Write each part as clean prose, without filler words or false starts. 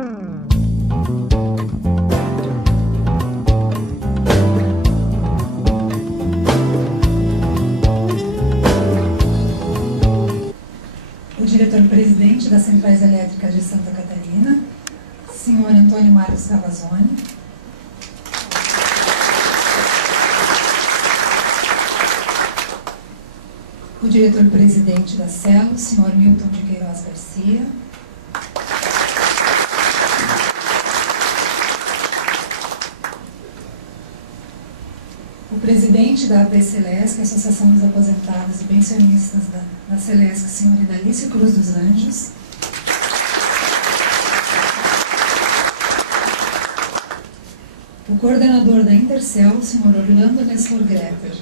O diretor-presidente das Centrais Elétricas de Santa Catarina, senhor Antônio Marcos Cavazzoni. O diretor-presidente da CELO, senhor Milton de Queiroz Garcia. O presidente da ABCELESC, Associação dos Aposentados e Pensionistas da CELESC, senhor Idalício Cruz dos Anjos. O coordenador da Intercel, senhor Orlando Nestor Greter.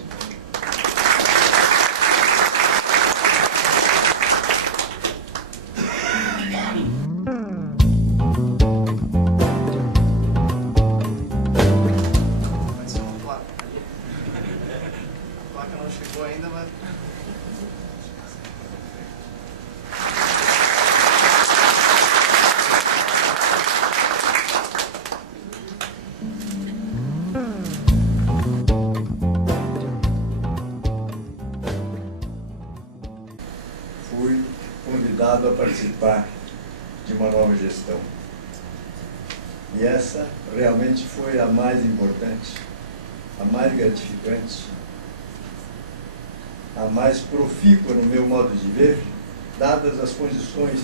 Fui convidado a participar de uma nova gestão. E essa realmente foi a mais importante, a mais gratificante, a mais profícua no meu modo de ver, dadas as condições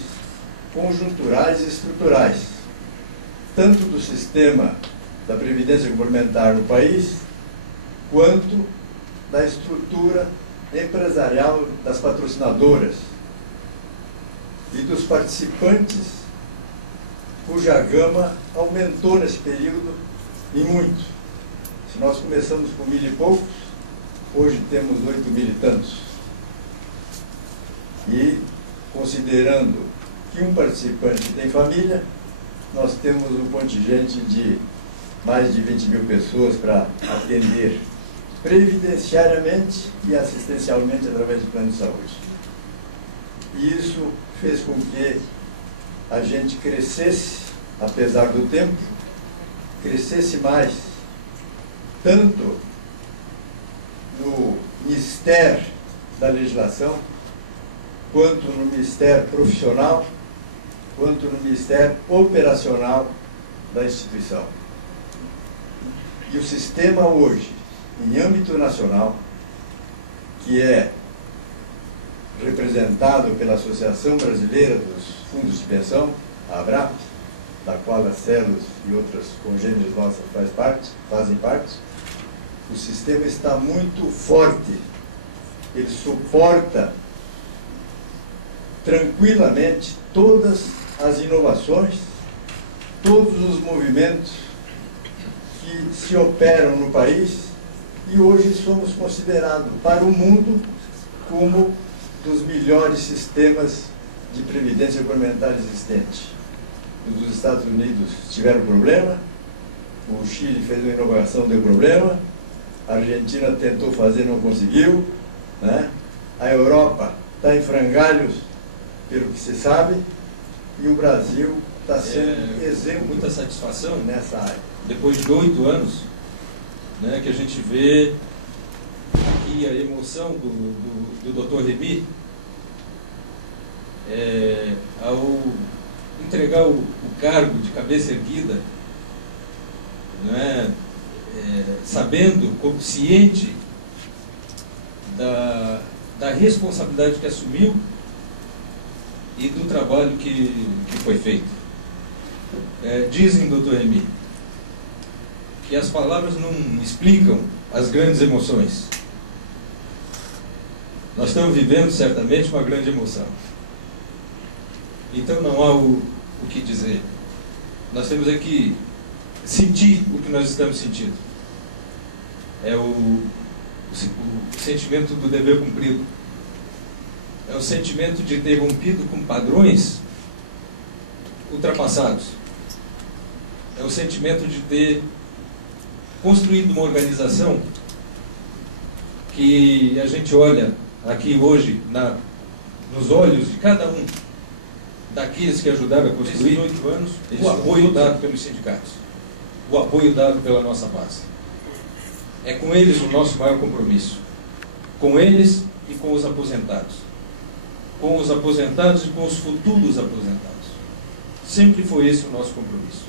conjunturais e estruturais, tanto do sistema da Previdência Complementar no país, quanto da estrutura empresarial das patrocinadoras e dos participantes, cuja gama aumentou nesse período e muito. Se nós começamos com 1.000 e poucos, hoje temos 8.000 e tantos. E, considerando que um participante tem família, nós temos um contingente de mais de 20.000 pessoas para atender previdenciariamente e assistencialmente através do plano de saúde. E isso fez com que a gente crescesse, apesar do tempo, crescesse mais, tanto no Ministério da Legislação, quanto no Ministério Profissional, quanto no Ministério Operacional da instituição. E o sistema hoje, em âmbito nacional, que é representado pela Associação Brasileira dos Fundos de Pensão, a ABRAP, da qual a CELOS e outras congêneres nossas fazem parte, o sistema está muito forte, ele suporta tranquilamente todas as inovações, todos os movimentos que se operam no país, e hoje somos considerados para o mundo como dos melhores sistemas de previdência complementar existentes. Os dos Estados Unidos tiveram problema, o Chile fez uma inovação, deu problema, a Argentina tentou fazer, não conseguiu, né? A Europa está em frangalhos, pelo que se sabe, e o Brasil está sendo exemplo. Muita satisfação nessa área. Depois de 8 anos, né, que a gente vê aqui a emoção do Dr. Remy ao entregar o cargo de cabeça erguida, né, sabendo, consciente da responsabilidade que assumiu e do trabalho que foi feito. Dizem, Dr. Remy, que as palavras não explicam as grandes emoções. Nós estamos vivendo certamente uma grande emoção. Então não há o que dizer. Nós temos que sentir o que nós estamos sentindo. É o sentimento do dever cumprido. É o sentimento de ter rompido com padrões ultrapassados. É o sentimento de ter construído uma organização que a gente olha aqui hoje nos olhos de cada um daqueles que ajudaram a construir, 8 anos, o apoio dado pelos sindicatos, o apoio dado pela nossa base. É com eles o nosso maior compromisso. Com eles e com os aposentados. Com os aposentados e com os futuros aposentados. Sempre foi esse o nosso compromisso.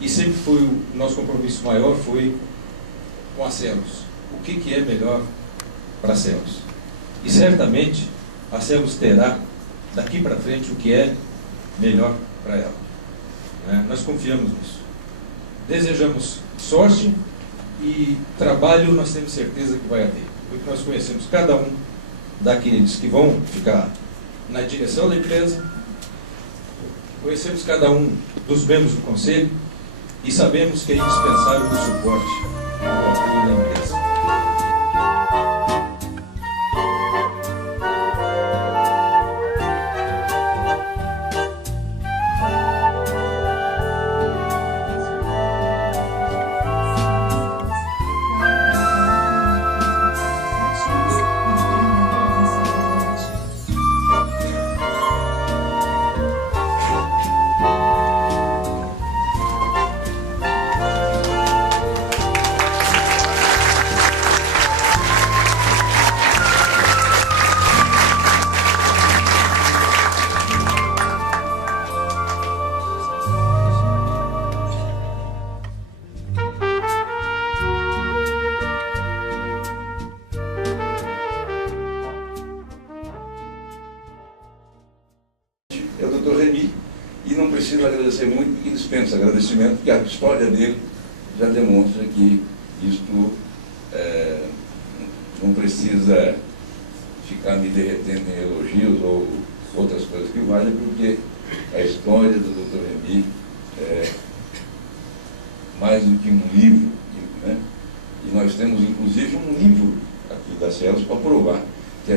E sempre foi o nosso compromisso maior foi com a Celos. O que é melhor para a Celos? E certamente a Celos terá daqui para frente o que é melhor para ela. Nós confiamos nisso. Desejamos sorte e trabalho nós temos certeza que vai haver. Porque nós conhecemos cada um daqueles que vão ficar na direção da empresa, conhecemos cada um dos membros do conselho e sabemos que é indispensável o suporte ao apoio da empresa. É o Dr. Remy, e não preciso agradecer muito, porque dispensa agradecimento, porque a história dele já demonstra que isto não precisa ficar me derretendo em elogios ou outras coisas que valem, porque a história do Dr. Remy é mais do que um livro, né? E nós temos inclusive um livro aqui da Celos para provar que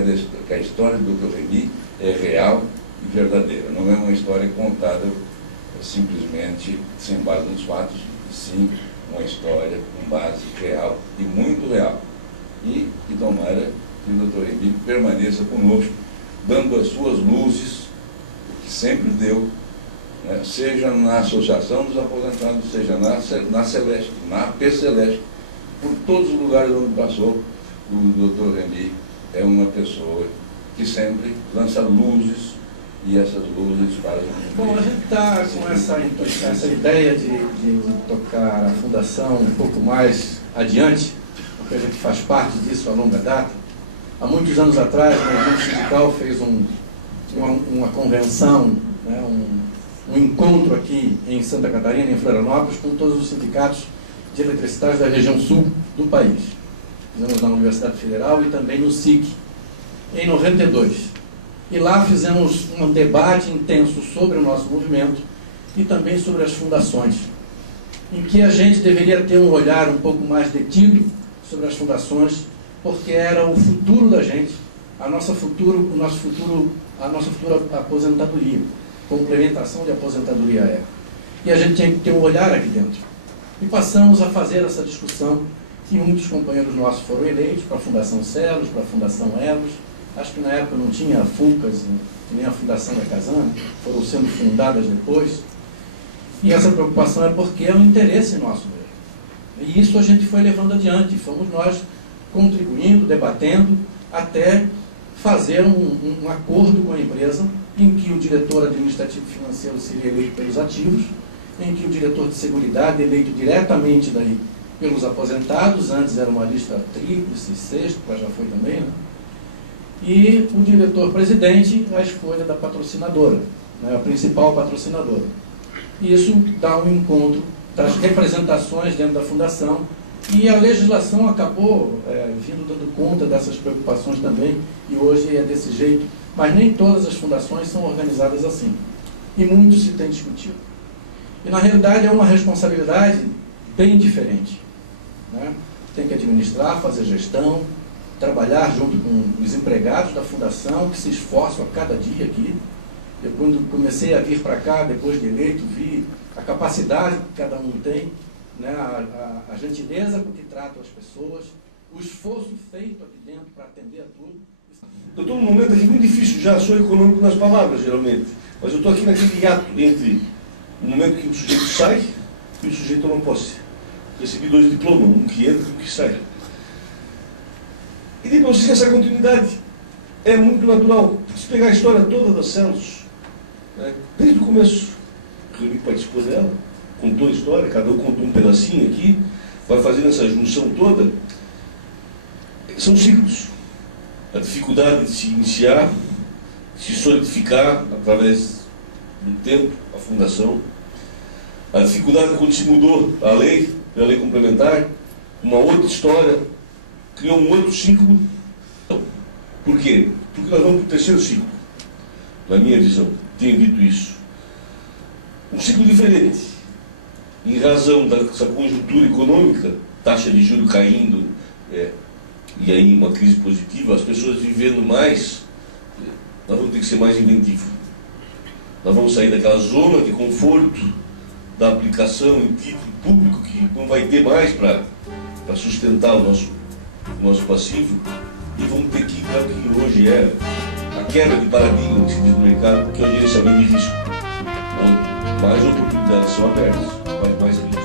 a história do Dr. Remy é real e verdadeira. Não é uma história contada simplesmente sem base nos fatos, e sim uma história com base real e muito real. E tomara que o Dr. Remy permaneça conosco, dando as suas luzes, o que sempre deu, né, seja na Associação dos Aposentados, seja na Celeste, na PCeleste, por todos os lugares onde passou. O Dr. Remy é uma pessoa que sempre lança luzes, e essas luzes fazem... Bom, a gente está com essa ideia de tocar a Fundação um pouco mais adiante, porque a gente faz parte disso a longa data. Há muitos anos atrás, o movimento sindical fez uma convenção, né, um encontro aqui em Santa Catarina, em Florianópolis, com todos os sindicatos de eletricidade da região sul do país. Fizemos na Universidade Federal e também no SIC, em 92. E lá fizemos um debate intenso sobre o nosso movimento e também sobre as fundações, em que a gente deveria ter um olhar um pouco mais detido sobre as fundações, porque era o futuro da gente, a nossa futura aposentadoria, complementação de aposentadoria é. E a gente tinha que ter um olhar aqui dentro. E passamos a fazer essa discussão, e muitos companheiros nossos foram eleitos para a Fundação Celos, para a Fundação Elos. Acho que na época não tinha a FUCAS, nem a Fundação da Casana, foram sendo fundadas depois. E essa preocupação é porque é um interesse nosso mesmo. E isso a gente foi levando adiante, fomos nós contribuindo, debatendo, até fazer um acordo com a empresa, em que o diretor administrativo financeiro seria eleito pelos ativos, em que o diretor de seguridade eleito diretamente daí pelos aposentados, antes era uma lista tríplice, sexta, já foi também, né? E o diretor-presidente, a escolha da patrocinadora, né, a principal patrocinadora. E isso dá um encontro das representações dentro da fundação, e a legislação acabou vindo dando conta dessas preocupações também, e hoje é desse jeito, mas nem todas as fundações são organizadas assim, e muito se tem discutido. E na realidade é uma responsabilidade bem diferente, né? Tem que administrar, fazer gestão, trabalhar junto com os empregados da fundação, que se esforçam a cada dia aqui. Eu, quando comecei a vir para cá, depois de eleito, vi a capacidade que cada um tem, né, a gentileza com que tratam as pessoas, o esforço feito aqui dentro para atender a tudo. Eu estou num momento aqui muito difícil, já sou econômico nas palavras, geralmente. Mas eu estou aqui naquele hiato entre o momento que o sujeito sai e o sujeito toma posse. Recebi 2 diplomas, um que entra e um que sai. E digo para vocês que essa continuidade é muito natural. Se pegar a história toda das células, né, desde o começo, o Remy participou dela, contou a história, cada um contou um pedacinho aqui, vai fazendo essa junção toda. São ciclos. A dificuldade de se iniciar, de se solidificar através do tempo, a fundação. A dificuldade quando se mudou a lei complementar, uma outra história, criou um outro ciclo. Por quê? Porque nós vamos para o 3º ciclo, na minha visão, tenho dito isso. Um ciclo diferente, em razão dessa conjuntura econômica, taxa de juros caindo, e aí uma crise positiva, as pessoas vivendo mais, nós vamos ter que ser mais inventivos. Nós vamos sair daquela zona de conforto da aplicação em título público, que não vai ter mais para sustentar o nosso passivo, e vamos ter que ir para o que hoje é a quebra de paradigma que se diz no mercado, que é o gerenciamento de risco, onde mais oportunidades são abertas, mais risco.